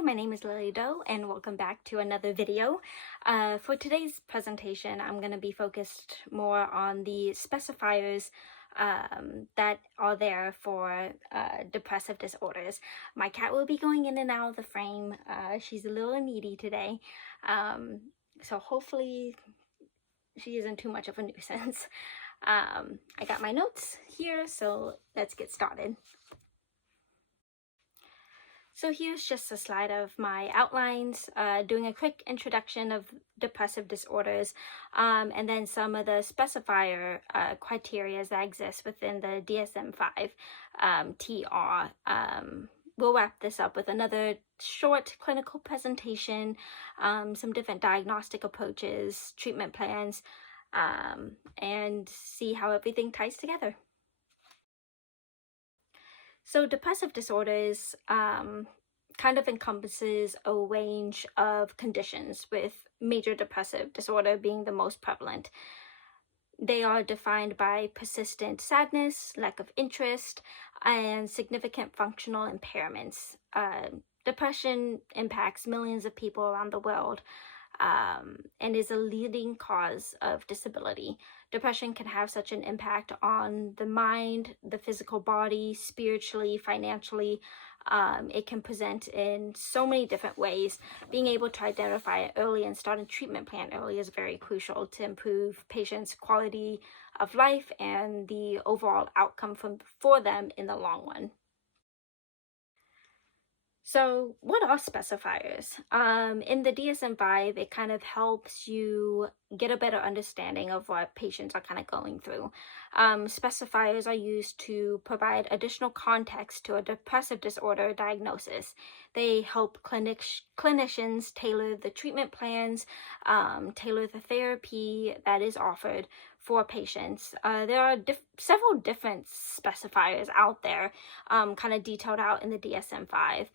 Hi, my name is Lily Doe and welcome back to another video. For today's presentation, I'm going to be focused more on the specifiers that are there for depressive disorders. My cat will be going in and out of the frame. She's a little needy today, so hopefully she isn't too much of a nuisance. I got my notes here, so let's get started. So here's just a slide of my outlines, doing a quick introduction of depressive disorders, and then some of the specifier criteria that exist within the DSM-5 TR. We'll wrap this up with another short clinical presentation, some different diagnostic approaches, treatment plans, and see how everything ties together. So depressive disorders kind of encompasses a range of conditions, with major depressive disorder being the most prevalent. They are defined by persistent sadness, lack of interest, and significant functional impairments. Depression impacts millions of people around the world, and is a leading cause of disability. Depression can have such an impact on the mind, the physical body, spiritually, financially. It can present in so many different ways. Being able to identify it early and start a treatment plan early is very crucial to improve patients' quality of life and the overall outcome for them in the long run. So what are specifiers? In the DSM-5, it kind of helps you get a better understanding of what patients are kind of going through. Specifiers are used to provide additional context to a depressive disorder diagnosis. They help clinicians tailor the treatment plans, tailor the therapy that is offered for patients. There are several different specifiers out there, kind of detailed out in the DSM-5.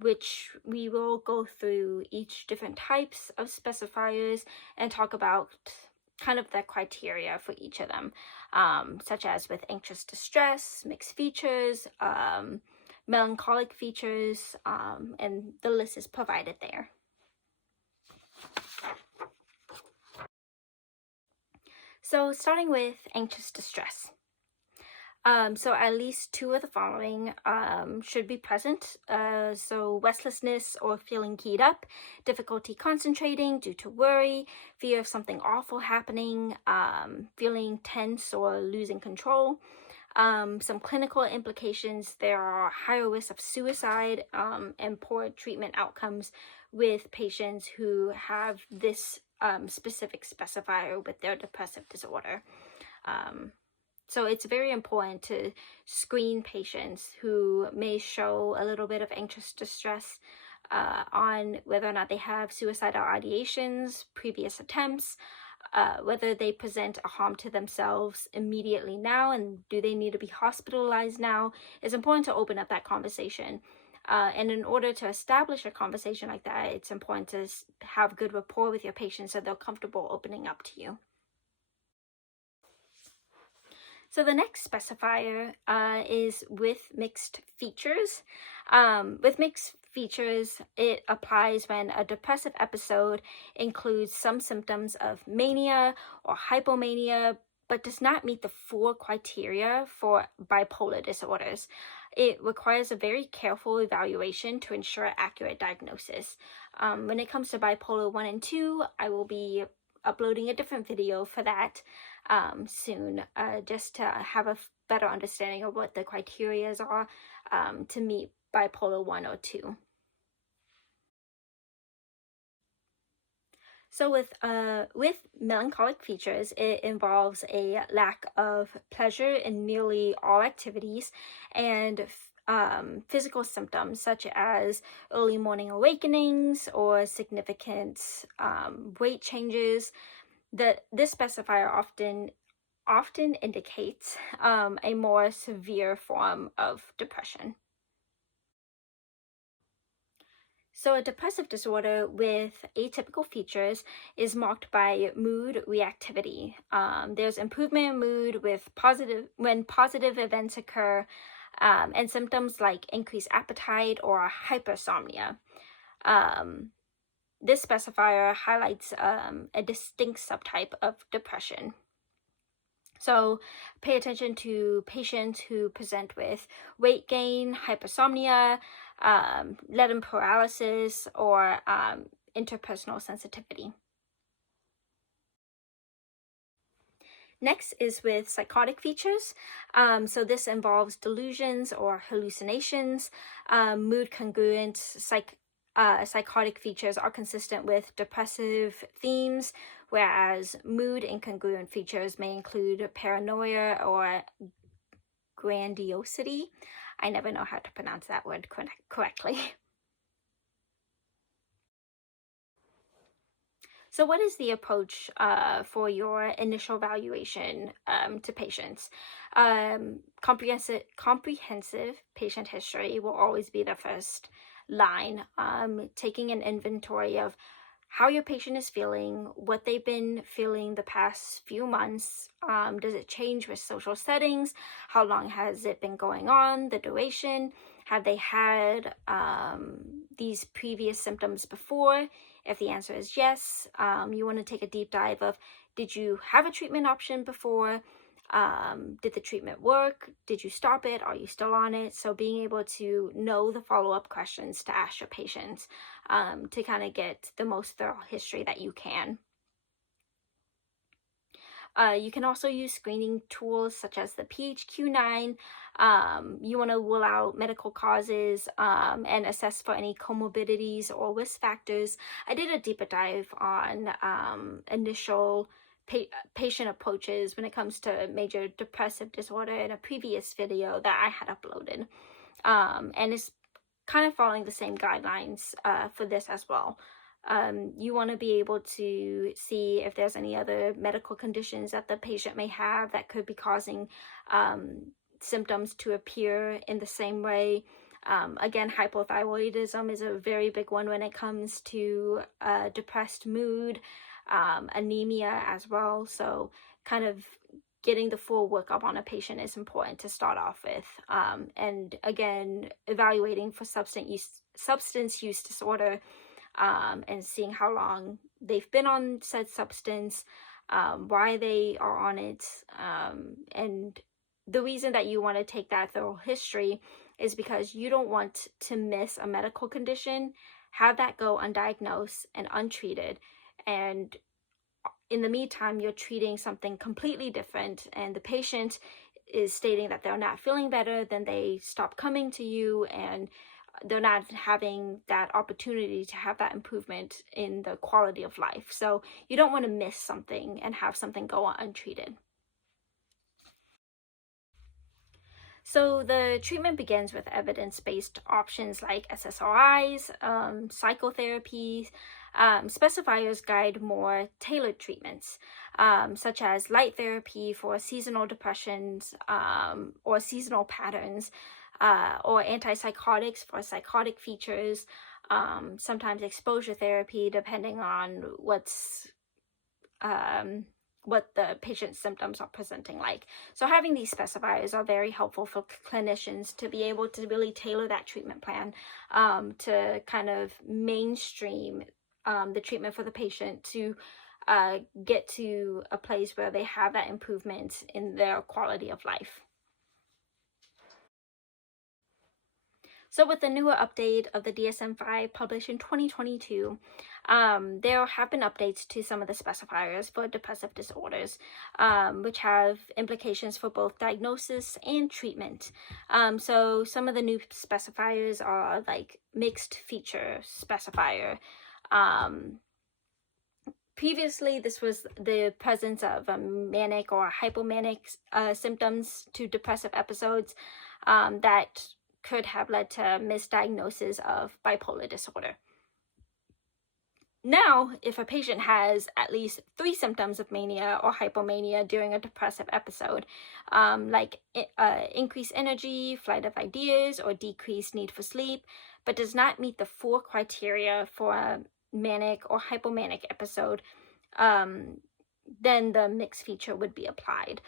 Which we will go through each different types of specifiers and talk about kind of the criteria for each of them, such as with anxious distress, mixed features, melancholic features, and the list is provided there. So starting with anxious distress. So at least two of the following should be present. So restlessness or feeling keyed up, difficulty concentrating due to worry, fear of something awful happening, feeling tense or losing control. Some clinical implications: there are higher risks of suicide and poor treatment outcomes with patients who have this specific specifier with their depressive disorder. So it's very important to screen patients who may show a little bit of anxious distress on whether or not they have suicidal ideations, previous attempts, whether they present a harm to themselves immediately now, and do they need to be hospitalized now. It's important to open up that conversation. And in order to establish a conversation like that, it's important to have good rapport with your patients so they're comfortable opening up to you. So the next specifier is with mixed features. With mixed features, it applies when a depressive episode includes some symptoms of mania or hypomania, but does not meet the full criteria for bipolar disorders. It requires a very careful evaluation to ensure accurate diagnosis. When it comes to bipolar 1 and 2, I will be uploading a different video for that soon, just to have a better understanding of what the criteria are to meet bipolar 1 or 2. So with melancholic features, it involves a lack of pleasure in nearly all activities, and physical symptoms such as early morning awakenings or significant weight changes. This specifier often indicates a more severe form of depression. So a depressive disorder with atypical features is marked by mood reactivity. There's improvement in mood when positive events occur, and symptoms like increased appetite or hypersomnia. This specifier highlights a distinct subtype of depression. So pay attention to patients who present with weight gain, hypersomnia, leaden paralysis, or interpersonal sensitivity. Next is with psychotic features. So this involves delusions or hallucinations. Mood congruent psychotic features are consistent with depressive themes, whereas mood incongruent features may include paranoia or grandiosity. I never know how to pronounce that word correctly. So what is the approach for your initial evaluation to patients? Comprehensive patient history will always be the first line. Taking an inventory of how your patient is feeling, what they've been feeling the past few months. Does it change with social settings? How long has it been going on? The duration? Have they had these previous symptoms before? If the answer is yes, you want to take a deep dive of, did you have a treatment option before? Did the treatment work? Did you stop it? Are you still on it? So being able to know the follow-up questions to ask your patients to kind of get the most thorough history that you can. You can also use screening tools such as the PHQ-9. You want to rule out medical causes and assess for any comorbidities or risk factors. I did a deeper dive on initial patient approaches when it comes to major depressive disorder in a previous video that I had uploaded. And it's kind of following the same guidelines for this as well. You want to be able to see if there's any other medical conditions that the patient may have that could be causing symptoms to appear in the same way. Again, hypothyroidism is a very big one when it comes to depressed mood, anemia as well. So kind of getting the full workup on a patient is important to start off with. And again, evaluating for substance use disorder, and seeing how long they've been on said substance, why they are on it, and the reason that you want to take that thorough history is because you don't want to miss a medical condition, have that go undiagnosed and untreated, and in the meantime you're treating something completely different and the patient is stating that they're not feeling better, then they stop coming to you and they're not having that opportunity to have that improvement in the quality of life. So you don't want to miss something and have something go untreated. So the treatment begins with evidence-based options like SSRIs, psychotherapy. Specifiers guide more tailored treatments, such as light therapy for seasonal depressions or seasonal patterns, or antipsychotics for psychotic features, sometimes exposure therapy depending on what the patient's symptoms are presenting like. So having these specifiers are very helpful for clinicians to be able to really tailor that treatment plan to kind of mainstream the treatment for the patient to get to a place where they have that improvement in their quality of life. So with the newer update of the DSM-5 published in 2022, there have been updates to some of the specifiers for depressive disorders, which have implications for both diagnosis and treatment. So some of the new specifiers are like mixed feature specifier. Previously, this was the presence of manic or hypomanic symptoms to depressive episodes that could have led to misdiagnosis of bipolar disorder. Now, if a patient has at least 3 symptoms of mania or hypomania during a depressive episode, like increased energy, flight of ideas, or decreased need for sleep, but does not meet the 4 criteria for a manic or hypomanic episode, then the mixed feature would be applied.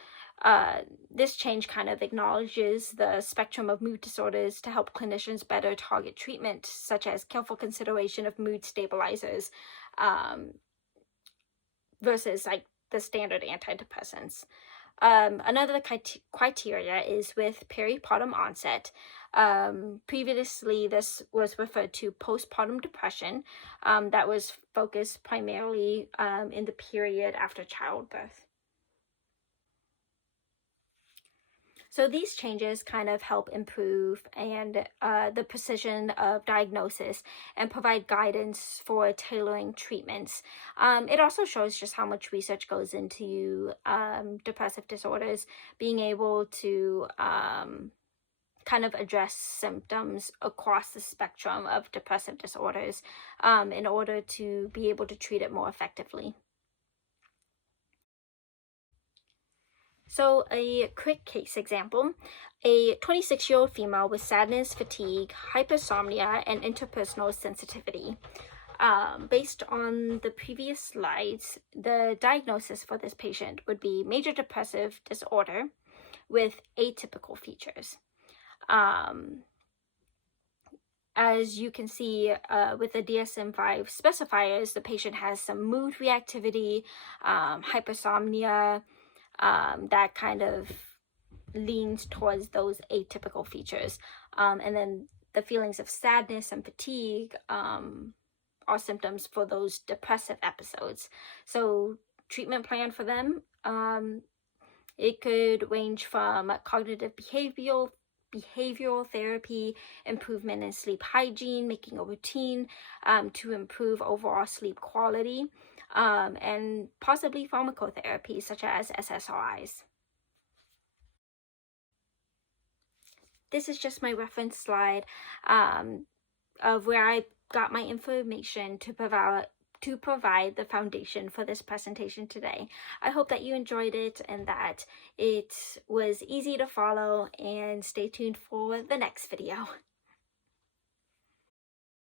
This change kind of acknowledges the spectrum of mood disorders to help clinicians better target treatment, such as careful consideration of mood stabilizers versus like the standard antidepressants. Another criteria is with peripartum onset. Previously, this was referred to postpartum depression that was focused primarily in the period after childbirth. So these changes kind of help improve and the precision of diagnosis and provide guidance for tailoring treatments. It also shows just how much research goes into depressive disorders, being able to kind of address symptoms across the spectrum of depressive disorders in order to be able to treat it more effectively. So a quick case example, a 26-year-old female with sadness, fatigue, hypersomnia, and interpersonal sensitivity. Based on the previous slides, the diagnosis for this patient would be major depressive disorder with atypical features. As you can see with the DSM-5 specifiers, the patient has some mood reactivity, hypersomnia, that kind of leans towards those atypical features. And then the feelings of sadness and fatigue are symptoms for those depressive episodes. So treatment plan for them, it could range from cognitive behavioral therapy, improvement in sleep hygiene, making a routine to improve overall sleep quality, and possibly pharmacotherapy such as SSRIs. This is just my reference slide of where I got my information to provide the foundation for this presentation today. I hope that you enjoyed it and that it was easy to follow, and stay tuned for the next video.